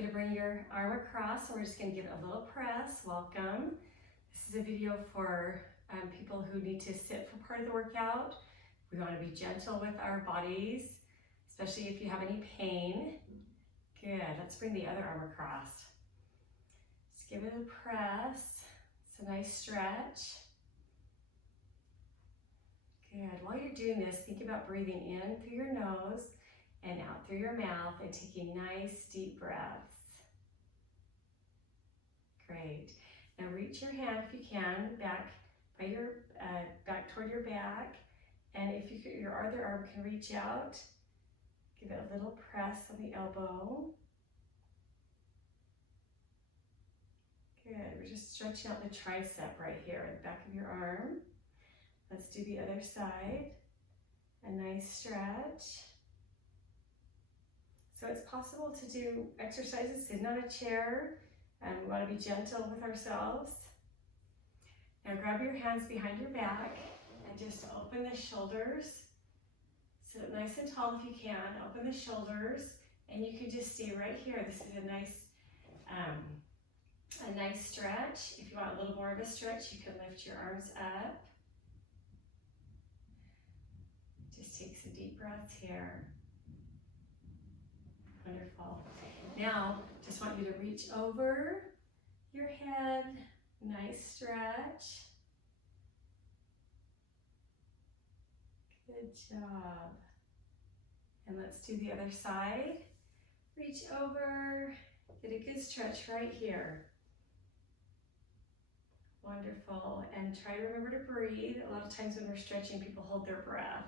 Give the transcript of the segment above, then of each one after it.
you to bring your arm across, and we're just going to give it a little press. Welcome. This is a video for people who need to sit for part of the workout. We want to be gentle with our bodies, especially if you have any pain. Good. Let's bring the other arm across. Just give it a press. It's a nice stretch. Good. While you're doing this, think about breathing in through your nose and out through your mouth and taking nice deep breaths. Great. Now reach your hand if you can back by your back toward your back, and if your other arm can reach out, give it a little press on the elbow. Good. We're just stretching out the tricep right here at the back of your arm. Let's do the other side. A nice stretch. So it's possible to do exercises sitting on a chair, and we want to be gentle with ourselves. Now grab your hands behind your back and just open the shoulders. Sit nice and tall if you can. Open the shoulders, and you can just stay right here. This is a nice stretch. If you want a little more of a stretch, you can lift your arms up. Just take some deep breaths here. Wonderful. Now, just want you to reach over your head. Nice stretch. Good job. And let's do the other side. Reach over. Get a good stretch right here. Wonderful. And try to remember to breathe. A lot of times when we're stretching, people hold their breath.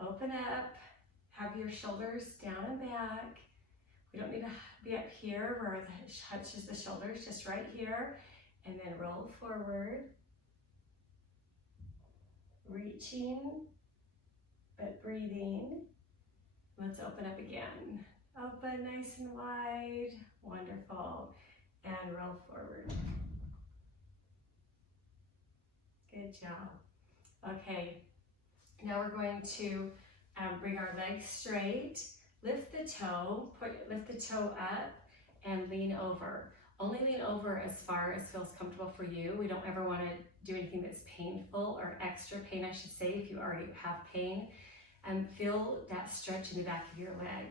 Open up. Have your shoulders down and back. We don't need to be up here where it touches the shoulders, just right here. And then roll forward. Reaching, but breathing. Let's open up again. Open nice and wide. Wonderful. And roll forward. Good job. Okay, now we're going to bring our legs straight. Lift the toe, lift the toe up and lean over. Only lean over as far as feels comfortable for you. We don't ever want to do anything that's painful or extra pain, I should say, if you already have pain. And feel that stretch in the back of your leg.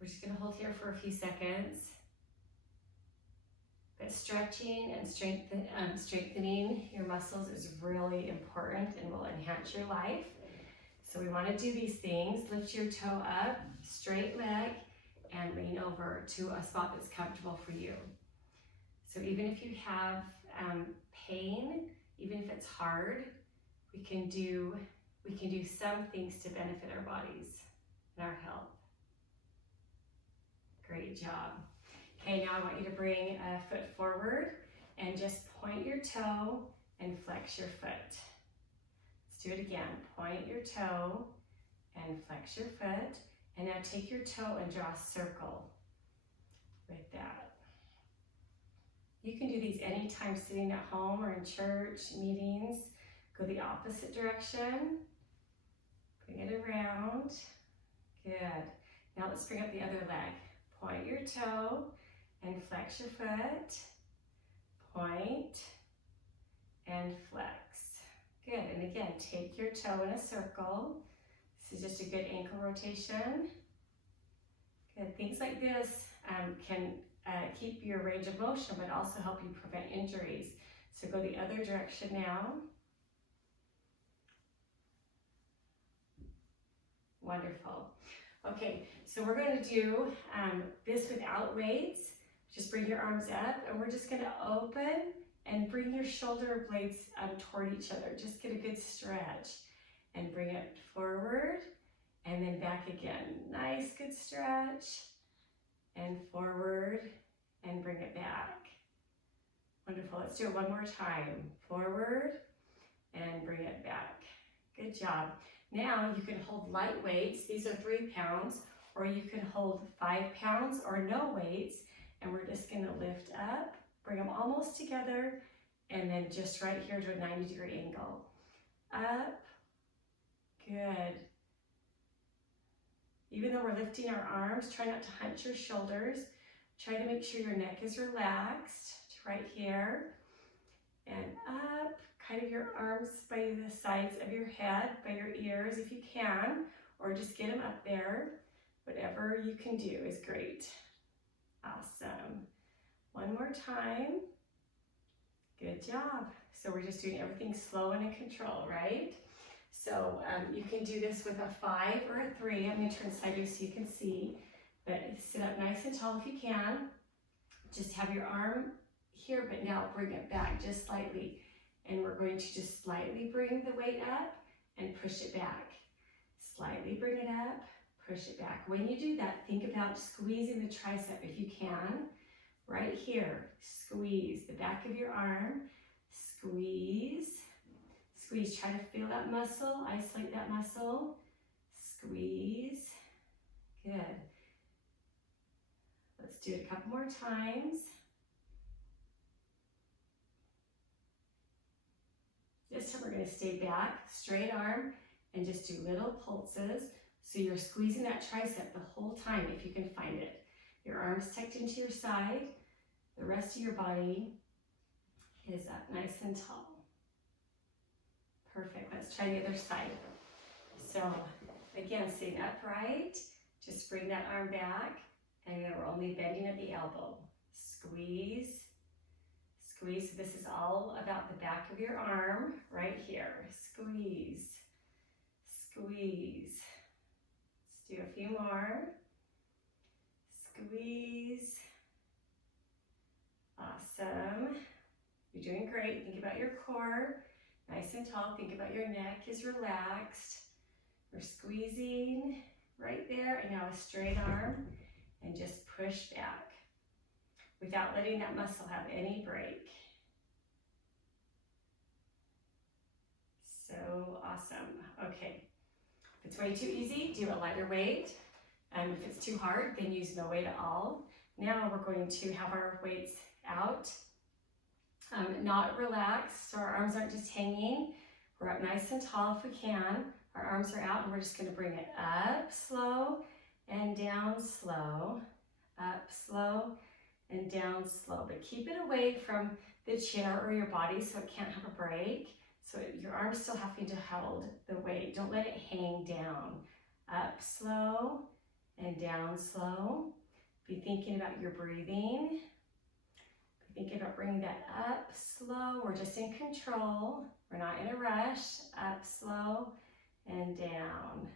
We're just going to hold here for a few seconds. But stretching and strengthening your muscles is really important and will enhance your life. So we want to do these things. Lift your toe up, straight leg, and lean over to a spot that's comfortable for you. So even if you have pain, even if it's hard, we can do some things to benefit our bodies and our health. Great job. Okay, now I want you to bring a foot forward and just point your toe and flex your foot. Let's do it again. Point your toe and flex your foot. And now take your toe and draw a circle with that. You can do these anytime sitting at home or in church, meetings. Go the opposite direction. Bring it around. Good. Now let's bring up the other leg. Point your toe and flex your foot. Point and flex. Good. And again, take your toe in a circle. This is just a good ankle rotation. Good. Things like this can keep your range of motion, but also help you prevent injuries. So go the other direction now. Wonderful. Okay, so we're going to do this without weights. Just bring your arms up, and we're just going to open and bring your shoulder blades toward each other. Just get a good stretch. And bring it forward and then back again. Nice, good stretch. And forward and bring it back. Wonderful. Let's do it one more time. Forward and bring it back. Good job. Now you can hold light weights. These are 3 pounds, or you can hold 5 pounds or no weights. And we're just going to lift up, bring them almost together, and then just right here to a 90-degree angle. Up. Good. Even though we're lifting our arms, try not to hunch your shoulders. Try to make sure your neck is relaxed right here. And up, kind of your arms by the sides of your head, by your ears if you can, or just get them up there. Whatever you can do is great. Awesome. One more time. Good job. So we're just doing everything slow and in control, right? So you can do this with a 5 or a 3. I'm going to turn sideways so you can see. But sit up nice and tall if you can. Just have your arm here, but now bring it back just slightly. And we're going to just slightly bring the weight up and push it back. Slightly bring it up, push it back. When you do that, think about squeezing the tricep if you can. Right here, squeeze the back of your arm, squeeze, squeeze. Try to feel that muscle, isolate that muscle, squeeze. Good. Let's do it a couple more times. This time we're going to stay back, straight arm, and just do little pulses. So you're squeezing that tricep the whole time if you can find it. Your arms tucked into your side. The rest of your body is up nice and tall. Perfect. Let's try the other side. So again, sitting upright, just bring that arm back, and then we're only bending at the elbow. Squeeze, squeeze. So this is all about the back of your arm right here. Squeeze, squeeze. Let's do a few more. Squeeze. Awesome. You're doing great. Think about your core. Nice and tall. Think about your neck is relaxed. We're squeezing right there. And now a straight arm. And just push back without letting that muscle have any break. So awesome. Okay. If it's way too easy, do a lighter weight. If it's too hard, then use no weight at all. Now we're going to have our weights out, not relaxed, so our arms aren't just hanging. We're up nice and tall if we can. Our arms are out, and we're just going to bring it up slow and down slow, up slow and down slow. But keep it away from the chair or your body so it can't have a break. So your arms still having to hold the weight. Don't let it hang down. Up slow and down slow. Be thinking about your breathing. Be thinking about bringing that up slow. We're just in control. We're not in a rush. Up slow and down.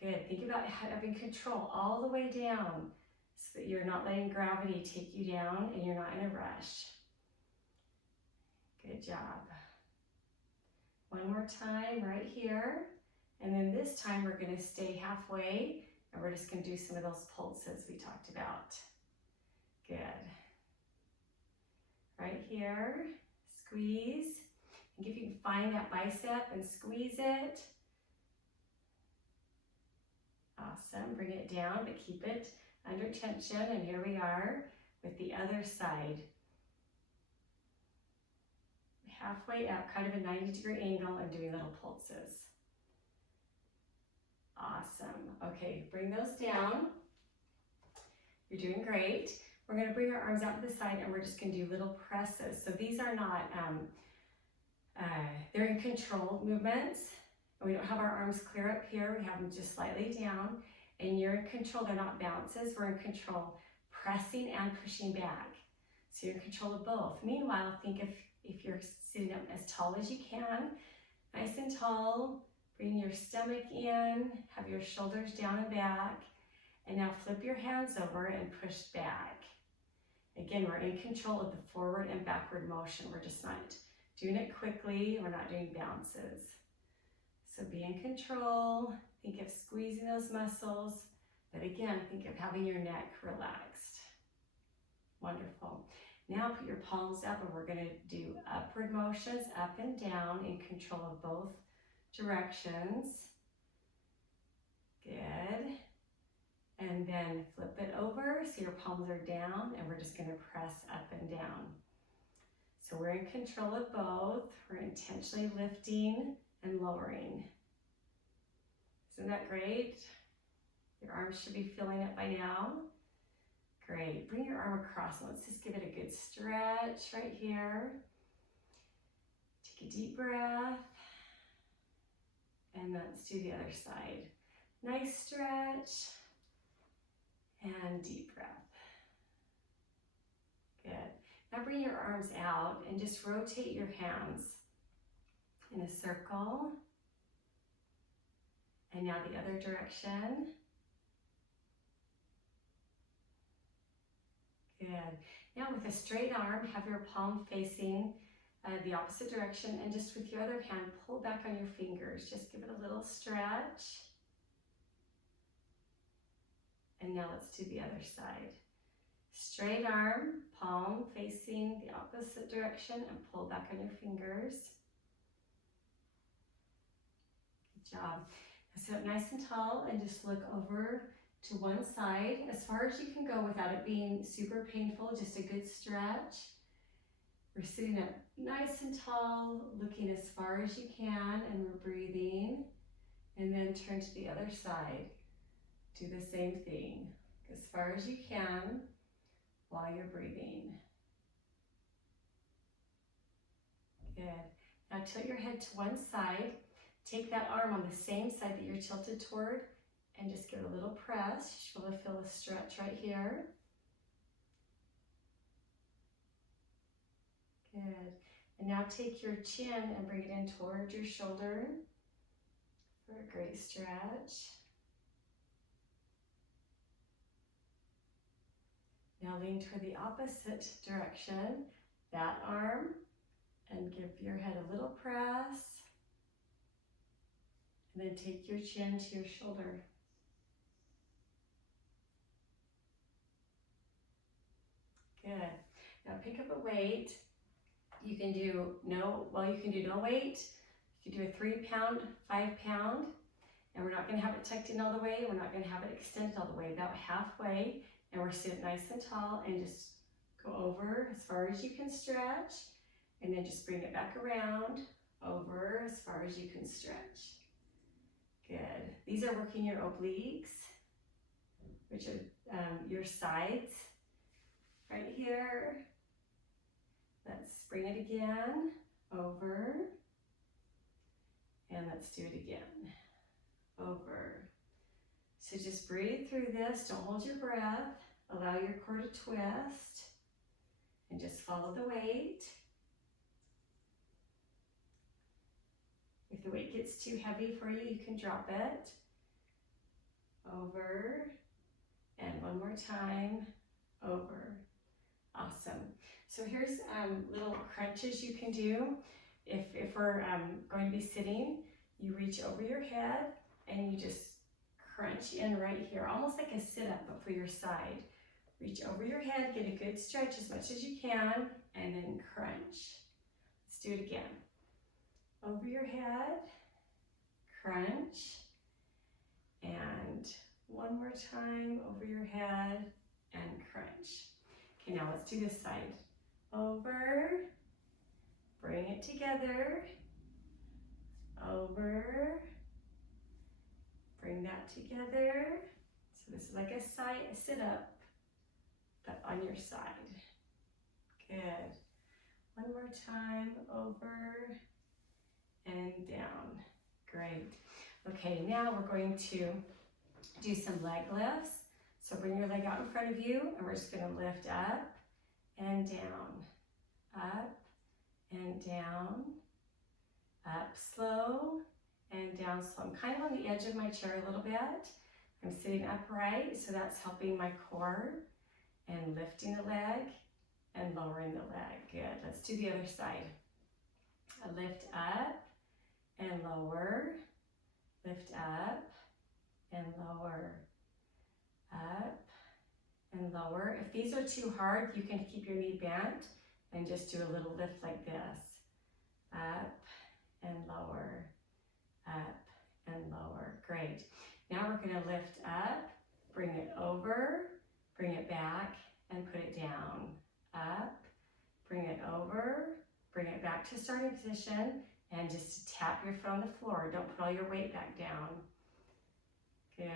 Good. Think about having control all the way down so that you're not letting gravity take you down and you're not in a rush. Good job. One more time right here. And then this time we're going to stay halfway and we're just going to do some of those pulses we talked about. Good. Right here, squeeze. And if you can find that bicep and squeeze it. Awesome. Bring it down, but keep it under tension. And here we are with the other side. Halfway up, kind of a 90-degree angle, and doing little pulses. Awesome. Okay, bring those down. You're doing great. We're going to bring our arms out to the side, and we're just going to do little presses. So these are not, they're in controlled movements. We don't have our arms clear up here. We have them just slightly down. And you're in control. They're not bounces. We're in control, pressing and pushing back. So you're in control of both. Meanwhile, think if you're sitting up as tall as you can, nice and tall, bring your stomach in, have your shoulders down and back, and now flip your hands over and push back. Again, we're in control of the forward and backward motion. We're just not doing it quickly. We're not doing bounces. So be in control. Think of squeezing those muscles, but again, think of having your neck relaxed. Wonderful. Now put your palms up and we're going to do upward motions, up and down, in control of both directions. Good. And then flip it over so your palms are down and we're just going to press up and down. So we're in control of both. We're intentionally lifting and lowering. Isn't that great? Your arms should be feeling it by now. Great. Bring your arm across and let's just give it a good stretch right here. Take a deep breath. And let's do the other side. Nice stretch. And deep breath. Good. Now bring your arms out and just rotate your hands in a circle. And now the other direction. Good. Now with a straight arm, have your palm facing the opposite direction, and just with your other hand, pull back on your fingers. Just give it a little stretch. And now let's do the other side. Straight arm, palm facing the opposite direction, and pull back on your fingers. Good job. Now sit up nice and tall and just look over to one side as far as you can go without it being super painful, just a good stretch. We're sitting up nice and tall, looking as far as you can, and we're breathing. And then turn to the other side. Do the same thing, as far as you can while you're breathing. Good. Now tilt your head to one side. Take that arm on the same side that you're tilted toward and just give it a little press. You should be able to feel a stretch right here. Good. And now take your chin and bring it in toward your shoulder for a great stretch. Now lean toward the opposite direction, that arm, and give your head a little press. And then take your chin to your shoulder. Good. Now pick up a weight. You can do no weight. You can do a 3 pound, 5 pound, and we're not going to have it tucked in all the way. We're not going to have it extended all the way, about halfway. And we're sitting nice and tall and just go over as far as you can stretch, and then just bring it back around, over as far as you can stretch. Good. These are working your obliques, which are your sides right here. Let's bring it again, over, and let's do it again, over. So just breathe through this, don't hold your breath, allow your core to twist, and just follow the weight. If the weight gets too heavy for you, you can drop it. Over, and one more time, over. Awesome. So here's little crunches you can do. If we're going to be sitting, you reach over your head and you just crunch in right here, almost like a sit-up, but for your side. Reach over your head, get a good stretch as much as you can, and then crunch. Let's do it again. Over your head, crunch, and one more time, over your head, and crunch. Okay, now let's do this side. Over, bring it together, over, bring that together. So this is like a sit-up, but on your side. Good. One more time, over and down. Great. Okay, now we're going to do some leg lifts. So bring your leg out in front of you, and we're just going to lift up and down, up and down, up slow and down slow. I'm kind of on the edge of my chair a little bit. I'm sitting upright, so that's helping my core, and lifting the leg and lowering the leg. Good. Let's do the other side. A lift up and lower, lift up and lower, up and lower. If these are too hard, you can keep your knee bent and just do a little lift like this. Up and lower, up and lower. Great. Now we're going to lift up, bring it over, bring it back, and put it down. Up, bring it over, bring it back to starting position, and just tap your foot on the floor. Don't put all your weight back down. Good.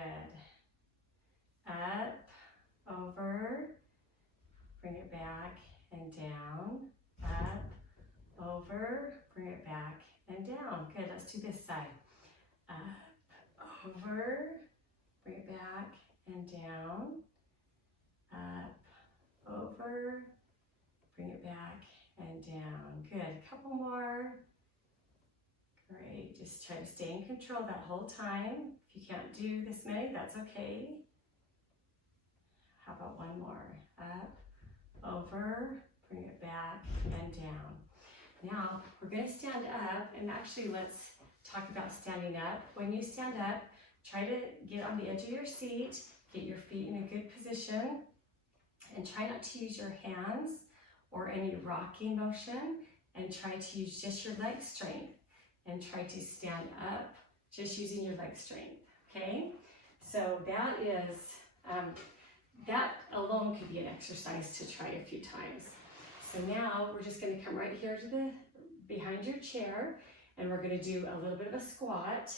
back and down, up, over, bring it back and down. Good, let's do this side. Up, over, bring it back and down, up, over, bring it back and down. Good, a couple more. Great, just try to stay in control that whole time. If you can't do this many, that's okay. How about one more? Up, over, bring it back and down. Now, we're going to stand up, and actually let's talk about standing up. When you stand up, try to get on the edge of your seat, get your feet in a good position, and try not to use your hands or any rocking motion, and try to use just your leg strength, and try to stand up just using your leg strength, okay? So that is, that alone could be an exercise to try a few times. So now we're just going to come right here to the behind your chair, and we're going to do a little bit of a squat.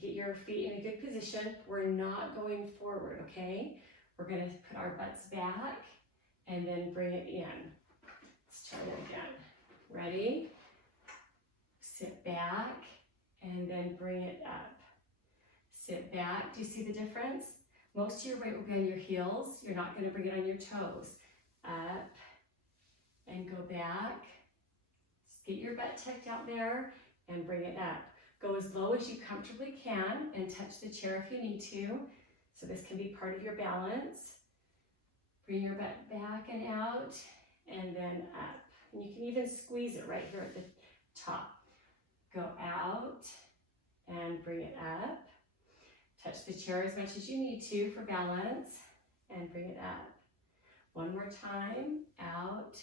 Get your feet in a good position. We're not going forward, okay? We're going to put our butts back and then bring it in. Let's try that again. Ready? Sit back and then bring it up. Sit back. Do you see the difference? Most of your weight will be on your heels. You're not going to bring it on your toes. Up and go back. Just get your butt tucked out there and bring it up. Go as low as you comfortably can and touch the chair if you need to. So this can be part of your balance. Bring your butt back and out and then up. And you can even squeeze it right here at the top. Go out and bring it up. Touch the chair as much as you need to for balance and bring it up. One more time, out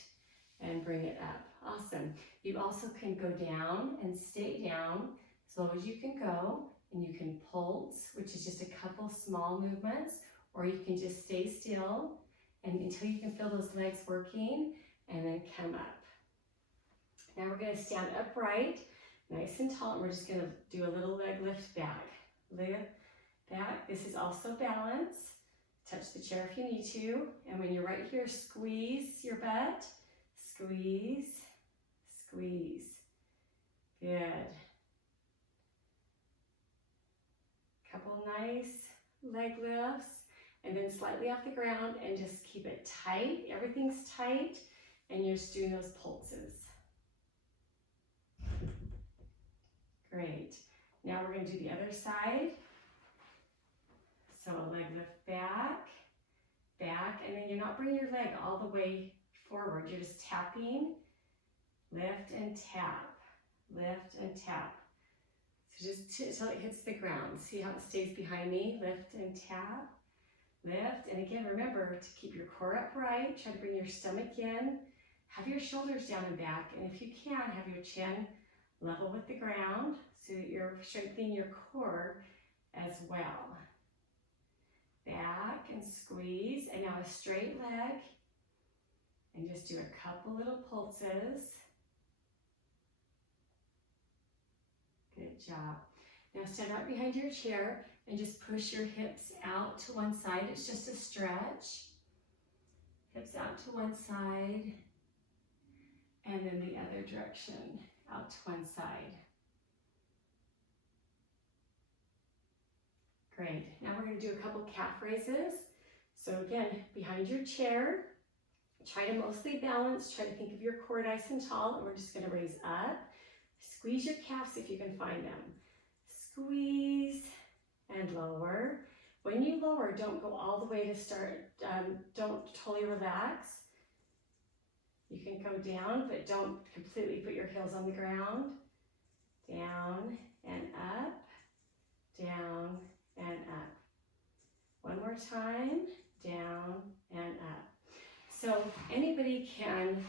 and bring it up. Awesome. You also can go down and stay down as low as you can go, and you can pulse, which is just a couple small movements, or you can just stay still and until you can feel those legs working, and then come up. Now we're going to stand upright, nice and tall, and we're just going to do a little leg lift back. Lift back. This is also balance. Touch the chair if you need to, and when you're right here, squeeze your butt. Squeeze, squeeze. Good. Couple nice leg lifts, and then slightly off the ground, and just keep it tight. Everything's tight, and you're just doing those pulses. Great. Now we're going to do the other side. So leg lift back, back, and then you're not bringing your leg all the way forward. You're just tapping, lift and tap, lift and tap. So just until it hits the ground. See how it stays behind me? Lift and tap, lift. And again, remember to keep your core upright. Try to bring your stomach in. Have your shoulders down and back. And if you can, have your chin level with the ground so that you're strengthening your core as well. Back and squeeze. And now a straight leg. And just do a couple little pulses. Good job. Now stand up behind your chair and just push your hips out to one side. It's just a stretch. Hips out to one side. And then the other direction, out to one side. Great. Now we're going to do a couple calf raises. So again, behind your chair, try to mostly balance. Try to think of your core nice and tall. And we're just going to raise up. Squeeze your calves if you can find them. Squeeze and lower. When you lower, don't go all the way to start. Don't totally relax. You can go down, but don't completely put your heels on the ground. Down and up, down and up. One more time, down and up. So anybody can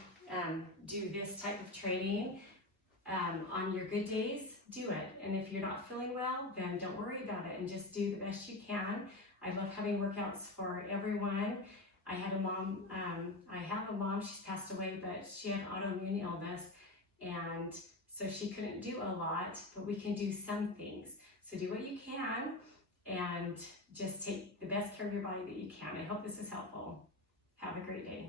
do this type of training. On your good days, do it. And if you're not feeling well, then don't worry about it and just do the best you can. I love having workouts for everyone. I have a mom, she's passed away, but she had autoimmune illness, and so she couldn't do a lot, but we can do some things. So do what you can and just take the best care of your body that you can. I hope this is helpful. Have a great day.